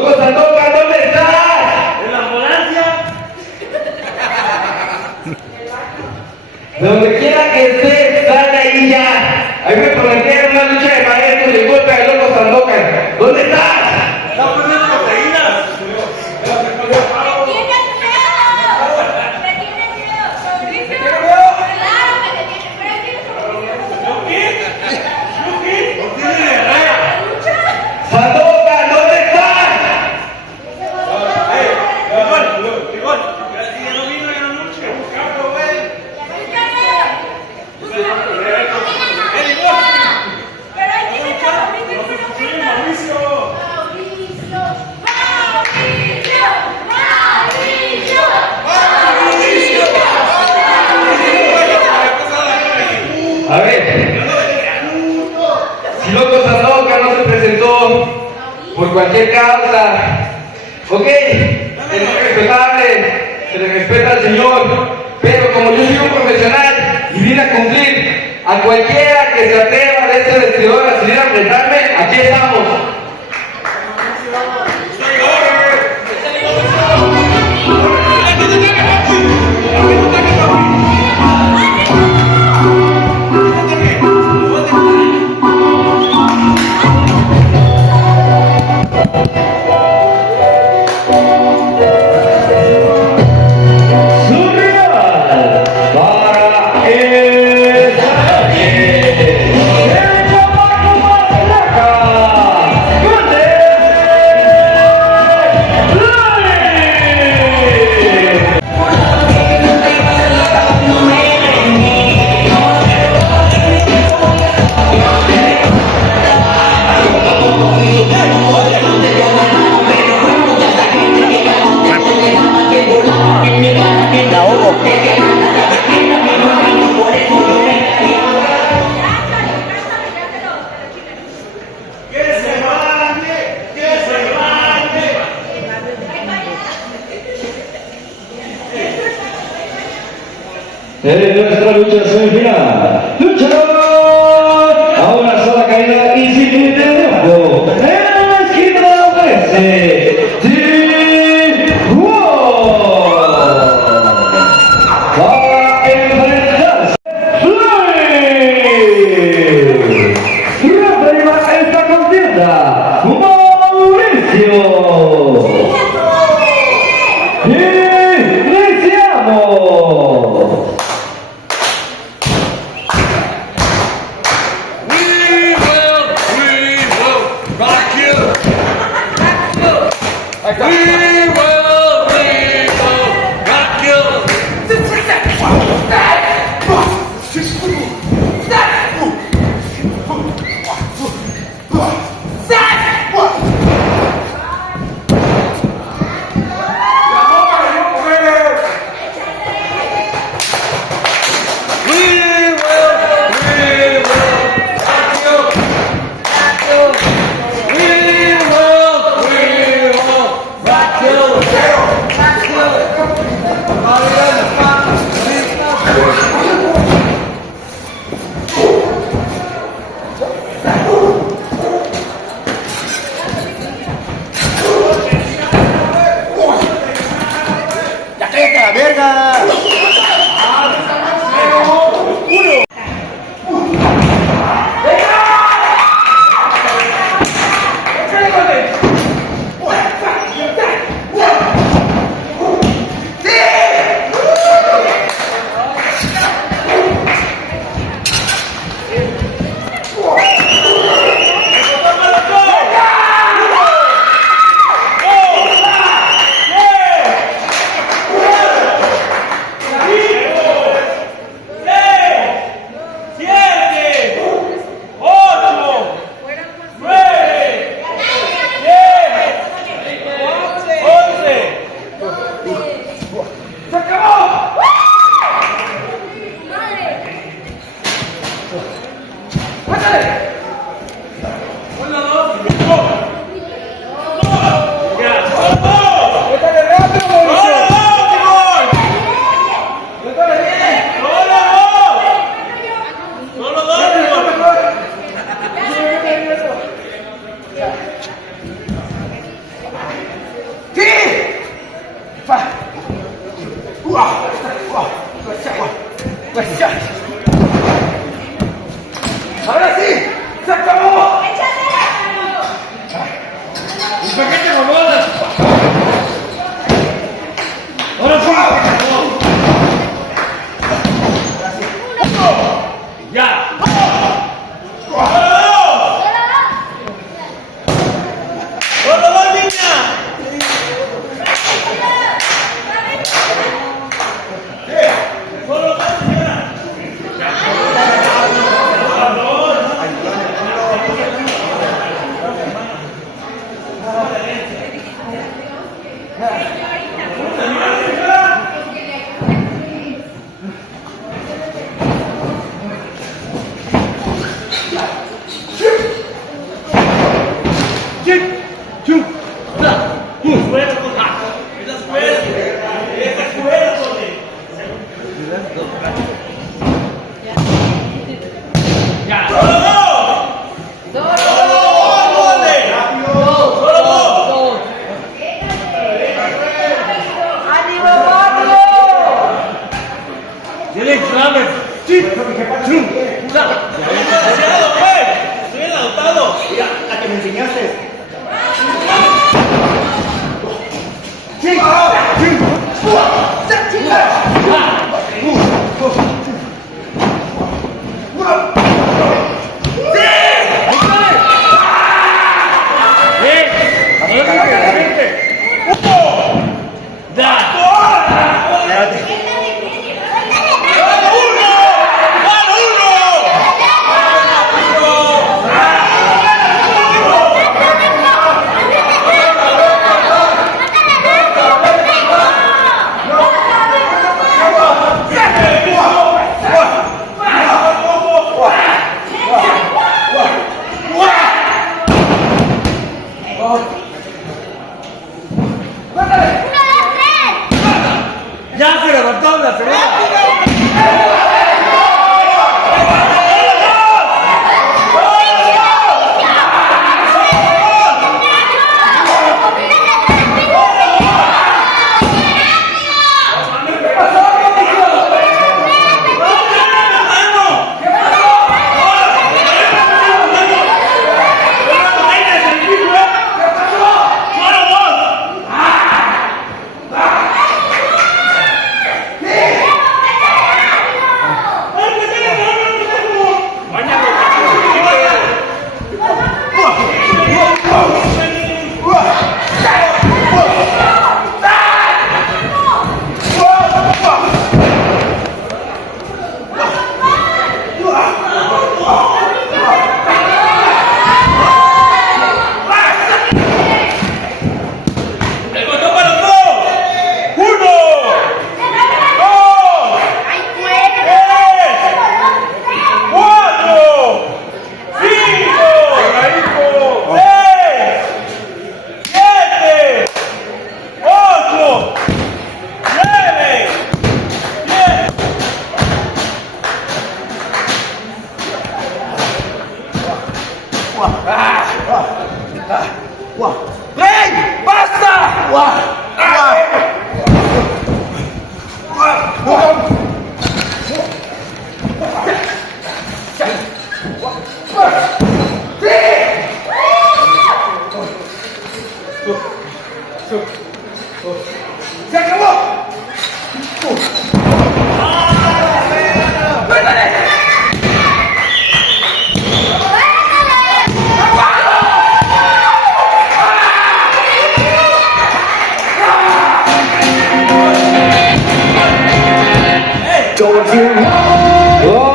Loco Sandokan, ¿dónde estás? ¿En la ambulancia? Donde quiera que estés, sal de ahí ya. Ahí me prometieron una lucha de maestros y golpe de Loco Sandokan. ¿Dónde estás? ¡Está poniendo proteínas! Sandokan, ¿dónde estás? A ver, si Loco Sandokan no se presentó por cualquier causa, ok, es respetable, se le respeta al señor, pero como yo soy un profesional y vine a cumplir, a cualquiera que se atreva de este vestidor a salir a enfrentarme, aquí estamos. En nuestra lucha semifinal, luchador a una sola caída y sin límite de tiempo. En la esquina aparece T-Wall para enfrentarse Flame. Referirá esta contienda Mauricio. ¡Iniciamos! La que me enseñaste. Ya se levantó la segunda. ¡Rey! ¡Basta! ¡Se acabó!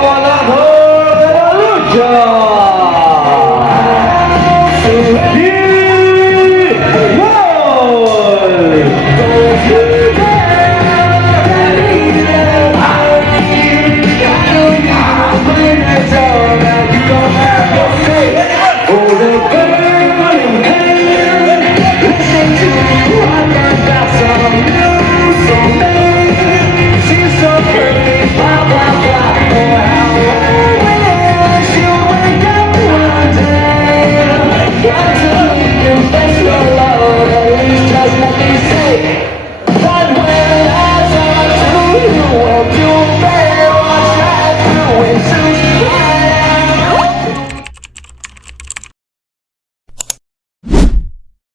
Ganador de la lucha, But when I talk to you, well, you